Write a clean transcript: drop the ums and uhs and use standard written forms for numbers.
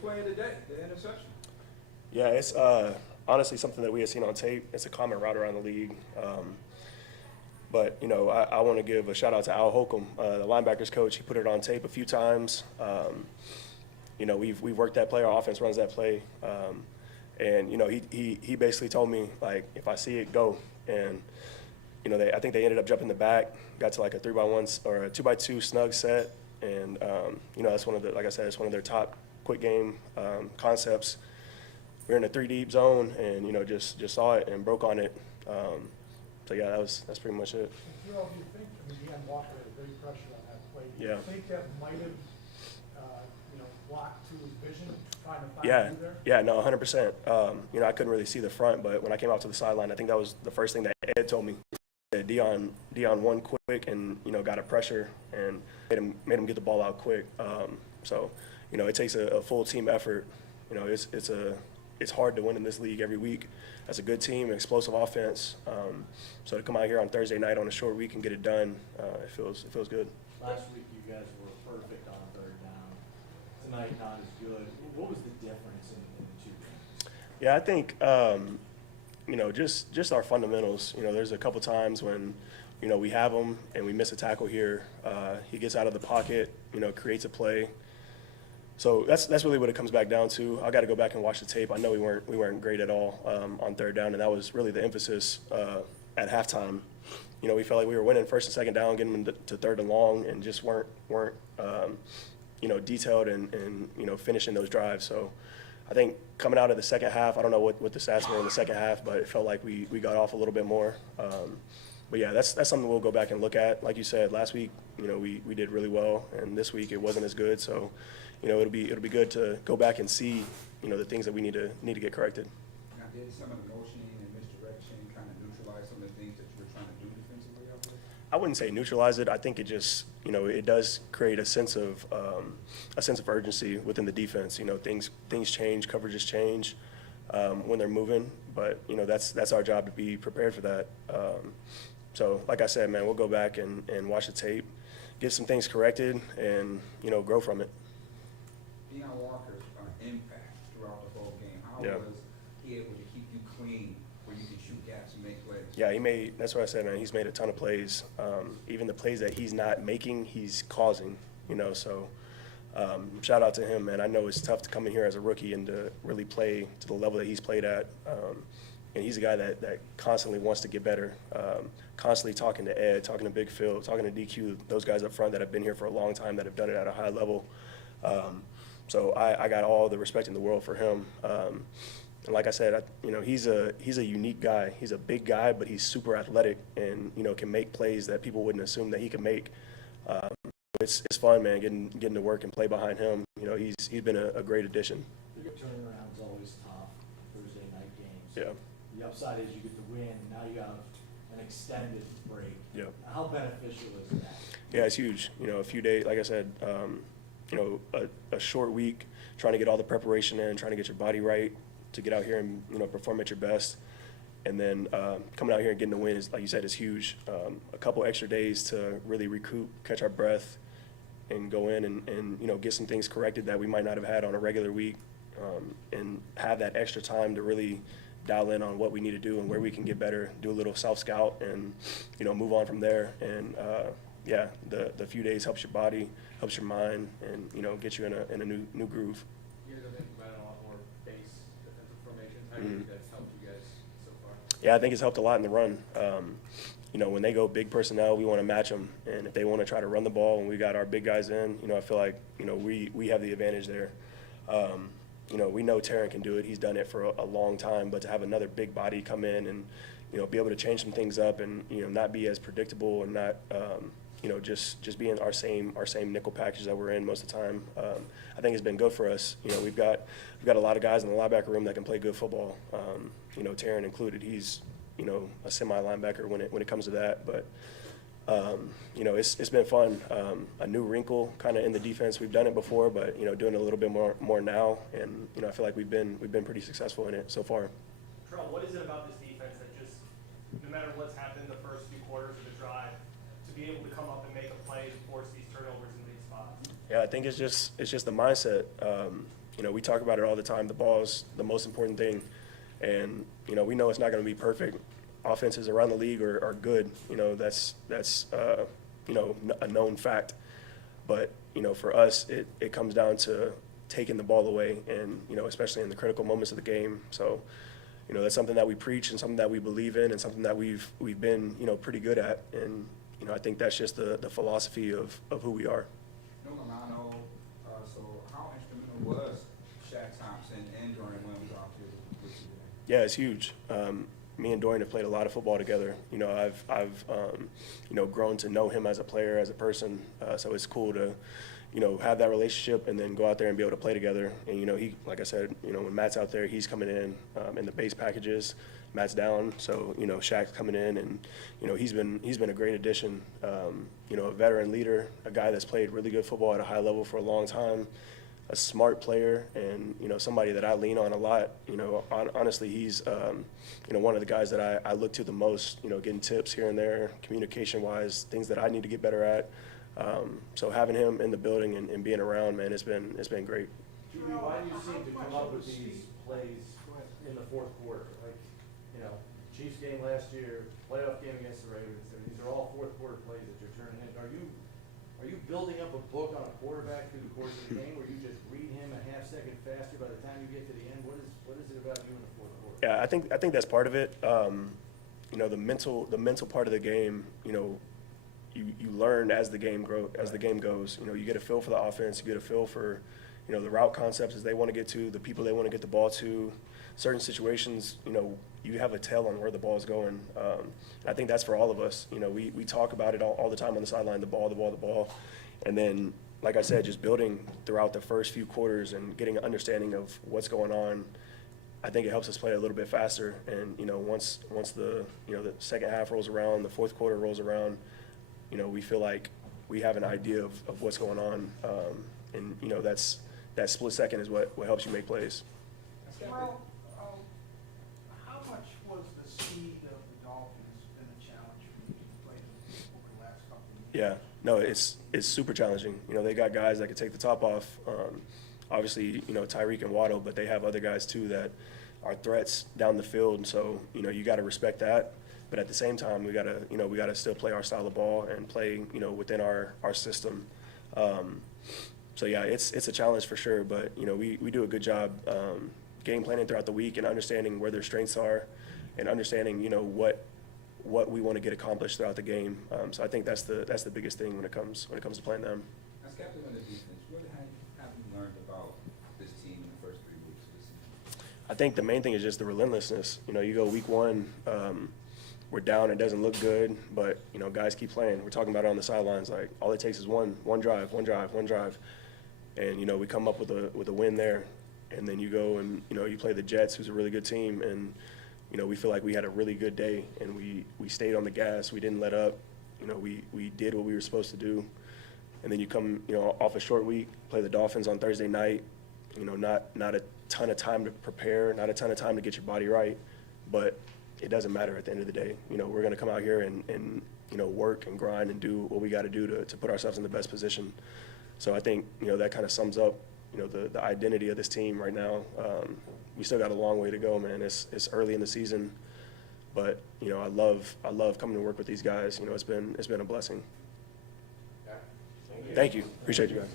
play of the day, the interception? Yeah, it's honestly something that we had seen on tape. It's a common route around the league. But, I want to give a shout-out to Al Holcomb, the linebackers coach. He put it on tape a few times. We've worked that play. Our offense runs that play. And he basically told me, like, if I see it, go. And, I think they ended up jumping the back, got to like a 3-by-1 or a 2-by-2 snug set. And, that's one of the, like I said, it's one of their top quick game concepts. We're in a 3-deep zone and, just saw it and broke on it. So yeah, that's pretty much it. Do you think, Deion Walker had a big pressure on that play. Do Yeah. you think that might have, blocked to his vision, trying to find Yeah, you there? yeah, no, 100%. I couldn't really see the front, but when I came out to the sideline, I think that was the first thing that Ed told me. That Deion won quick and got a pressure and made him get the ball out quick. So it takes a full team effort. It's hard to win in this league every week. That's a good team, explosive offense. So to come out here on Thursday night on a short week and get it done, it feels good. Last week you guys were perfect on third down. Tonight not as good. What was the difference in the two games? Yeah, I think just our fundamentals. There's a couple times when we have him and we miss a tackle here. He gets out of the pocket, creates a play. So that's really what it comes back down to. I got to go back and watch the tape. I know we weren't great at all on third down, and that was really the emphasis at halftime. We felt like we were winning first and second down, getting them to third and long, and just weren't detailed and finishing those drives. So I think coming out of the second half, I don't know what the stats were in the second half, but it felt like we got off a little bit more. But yeah, that's something we'll go back and look at. Like you said, last week, we did really well, and this week it wasn't as good. So, it'll be good to go back and see, the things that we need to get corrected. Now, did some of the motioning and misdirection kind of neutralize some of the things that you were trying to do defensively out there? I wouldn't say neutralize it. I think it just, it does create a sense of urgency within the defense. Things change, coverages change when they're moving, but that's our job to be prepared for that. So, like I said, man, we'll go back and watch the tape, get some things corrected, and grow from it. Deion Walker's impact throughout the whole game. How was he able to keep you clean where you can shoot gaps and make plays? Yeah, that's what I said, man. He's made a ton of plays. Even the plays that he's not making, he's causing, so shout out to him, man. I know it's tough to come in here as a rookie and to really play to the level that he's played at. And he's a guy that constantly wants to get better, constantly talking to Ed, talking to Big Phil, talking to DQ, those guys up front that have been here for a long time, that have done it at a high level. So I got all the respect in the world for him. And like I said, he's a unique guy. He's a big guy, but he's super athletic and, can make plays that people wouldn't assume that he could make. It's fun, man, getting to work and play behind him. He's been a great addition. The turnaround's always tough, Thursday night games. Yeah. The upside is you get the win, and now you have an extended break. Yeah. How beneficial is that? Yeah, it's huge. A few days, like I said, a short week, trying to get all the preparation in, trying to get your body right to get out here and, perform at your best. And then coming out here and getting the win, is, like you said, is huge. A couple extra days to really recoup, catch our breath, and go in and get some things corrected that we might not have had on a regular week, and have that extra time to really dial in on what we need to do and where we can get better, do a little self-scout, and, move on from there. And, yeah, the few days helps your body, helps your mind, and, gets you in a new groove. You guys have implemented a lot more base defensive formations. How do you think that's helped you guys so far? Yeah, I think it's helped a lot in the run. When they go big personnel, we want to match them. And if they want to try to run the ball and we got our big guys in, I feel like, we have the advantage there. We know Terrell can do it. He's done it for a long time. But to have another big body come in and, be able to change some things up and, not be as predictable and not, just be in our same nickel package that we're in most of the time, I think it's been good for us. We've got a lot of guys in the linebacker room that can play good football. Terrell included. He's a semi-linebacker when it comes to that. But it's been fun. A new wrinkle kind of in the defense. We've done it before, but doing it a little bit more now. And I feel like we've been pretty successful in it so far. Terrell, what is it about this defense that just, no matter what's happened the first few quarters of the drive, to be able to come up and make a play to force these turnovers in these spots? Yeah, I think it's just the mindset. you know, we talk about it all the time. The ball's the most important thing. And, you know, we know it's not going to be perfect. Offenses around the league are good. You know, that's you know, a known fact. But, you know, for us, it comes down to taking the ball away and, you know, especially in the critical moments of the game. So, you know, that's something that we preach and something that we believe in and something that we've been, you know, pretty good at. And, you know, I think that's just the philosophy of who we are. No, Milano, so how instrumental was Shaq Thompson and Dorian Williams out here with you today? Yeah, it's huge. Me and Dorian have played a lot of football together. You know, I've you know, grown to know him as a player, as a person. So it's cool to, you know, have that relationship and then go out there and be able to play together. And, you know, he, like I said, you know, when Matt's out there, he's coming in the base packages. Matt's down, so, you know, Shaq's coming in, and, you know, he's been a great addition. You know, a veteran leader, a guy that's played really good football at a high level for a long time, a smart player, and, you know, somebody that I lean on a lot. You know, honestly, he's, you know, one of the guys that I look to the most, you know, getting tips here and there, communication-wise, things that I need to get better at. So having him in the building and being around, man, it's been great. Why do you seem to come up with these plays in the fourth quarter? Like, you know, Chiefs game last year, playoff game against the Ravens, these are all fourth quarter plays that you're turning in. Are you building up a book on a quarterback through the course of the game where you just read him a half second faster by the time you get to the end? What is it about you in the fourth quarter? Yeah, I think that's part of it. You know, the mental part of the game, you know, you learn as the game goes. You know, you get a feel for the offense, you get a feel for, you know, the route concepts as they want to get to, the people they want to get the ball to. Certain situations, you know, you have a tell on where the ball is going. And I think that's for all of us. You know, we talk about it all the time on the sideline, the ball. And then, like I said, just building throughout the first few quarters and getting an understanding of what's going on. I think it helps us play a little bit faster. And, you know, once the, you know, the second half rolls around, the fourth quarter rolls around, you know, we feel like we have an idea of what's going on. And, you know, that split second is what helps you make plays. Terrell, how much was the speed of the Dolphins been a challenge for you to play over the last couple of years? Yeah, no, it's super challenging. You know, they got guys that can take the top off. Obviously, you know, Tyreek and Waddle, but they have other guys too that are threats down the field. So, you know, you got to respect that. But at the same time, we gotta still play our style of ball and play, you know, within our system. So yeah, it's a challenge for sure. But, you know, we do a good job game planning throughout the week and understanding where their strengths are and understanding, you know, what we want to get accomplished throughout the game. So I think that's the biggest thing when it comes to playing them. As captain of the defense, what have you learned about this team in the first 3 weeks of the season? I think the main thing is just the relentlessness. You know, you go week one, we're down, it doesn't look good, but, you know, guys keep playing. We're talking about it on the sidelines, like, all it takes is one drive. And, you know, we come up with a win there, and then you go and, you know, you play the Jets, who's a really good team, and, you know, we feel like we had a really good day, and we stayed on the gas, we didn't let up. You know, we did what we were supposed to do. And then you come, you know, off a short week, play the Dolphins on Thursday night, you know, not a ton of time to prepare, not a ton of time to get your body right, but it doesn't matter at the end of the day. You know, we're going to come out here and you know, work and grind and do what we got to do to put ourselves in the best position. So I think, you know, that kind of sums up, you know, the identity of this team right now. We still got a long way to go, man. It's early in the season, but, you know, I love coming to work with these guys. You know, it's been a blessing. Thank you. Appreciate you guys.